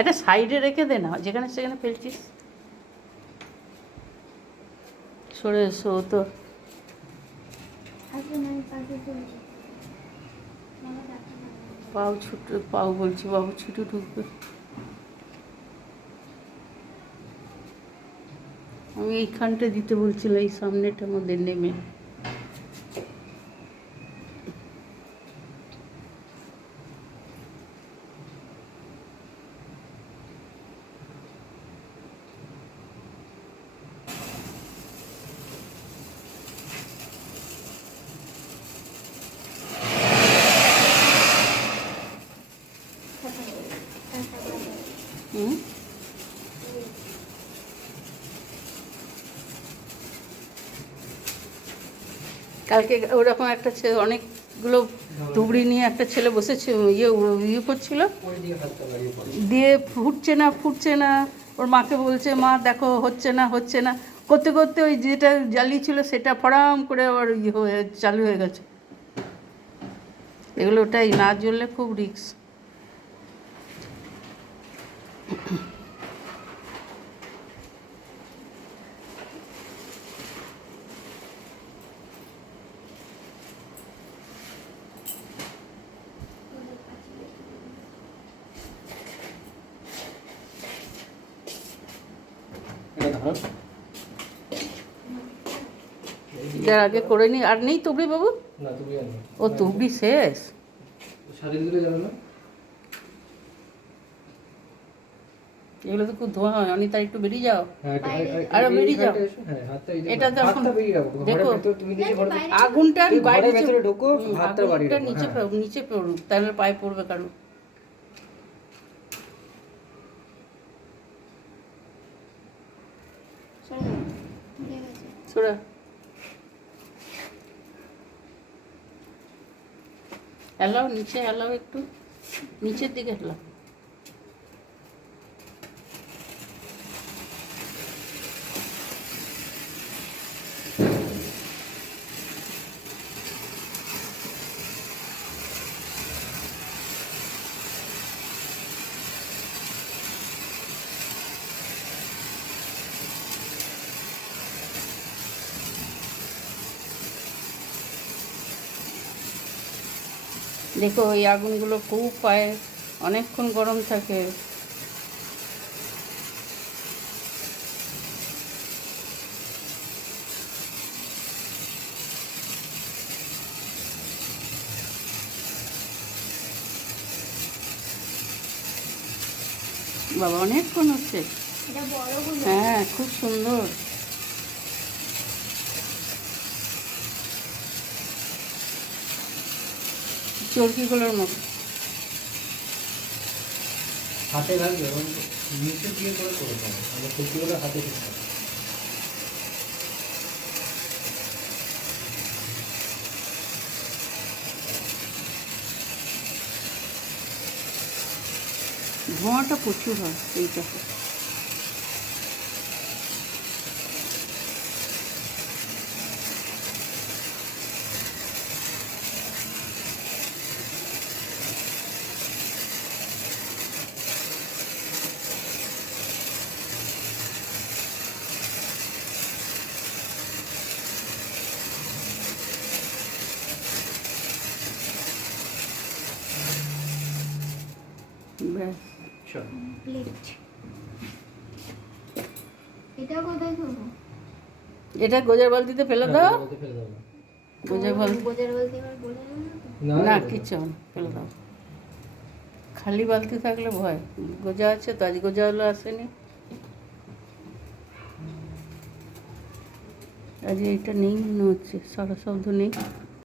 একটা সাইডে রেখে দে না, যেখানে সেখানে ফেলছিস। সরে এসো তো। পাও ছুটে, পাও বলছি, বাবু ছুটে ঢুকবে। আমি এইখানটা দিতে বলছিলাম, এই সামনেটার মধ্যে নেমে। কালকে ওরকম একটা ছেলে, অনেকগুলো টুবড়ি নিয়ে একটা ছেলে বসেছে, ইয়ে করছিল, দিয়ে ফুটছে না। ওর মাকে বলছে, মা দেখো হচ্ছে না হচ্ছে না, করতে করতে ওই যেটা জ্বালিয়েছিল সেটা ফড়াম করে আবার চালু হয়ে গেছে। এগুলো ওটাই, না জ্বললে খুব রিস্ক। যার আগে করে নি, আর নেই তুবড়ি বাবু? ও তুবড়ি শেষ। এগুলো তো খুব ধোঁয়া হয়, অনিতা একটু বেরিয়ে যাও, আরো বেরিয়ে যাও। এটা তো এখন দেখো আগুনটা বাইরে ঢোকো, আগুনটা নিচে পড়ুক, তাহলে পায়ে পড়বে কারণ। ছোড়া হেলাও, নিচে হেলাও, একটু নিচের দিকে হেলাও। দেখো এই আগুনগুলো খুব পায়ে অনেকক্ষণ গরম থাকে। বাবা অনেকক্ষণ হচ্ছে। হ্যাঁ খুব সুন্দর। চরকিগুলোর মতো হাতে লাগবে, নিচে দিয়ে করে দেবো, আমরা চরকিগুলো হাতে দিতে। ধোঁয়াটা প্রচুর হয় এইটাতে। এটা গোজার বালতিতে ফেলে দাও। গোজার বালতি না, কিচ্ছু হবে না, ফেলে দাও। খালি বালতি থাকলে ভয়। গোজা আছে তো, আজ গোজা হলো আসেনি, আজ এইটা নেই মনে হচ্ছে, সারা শব্দ নেই।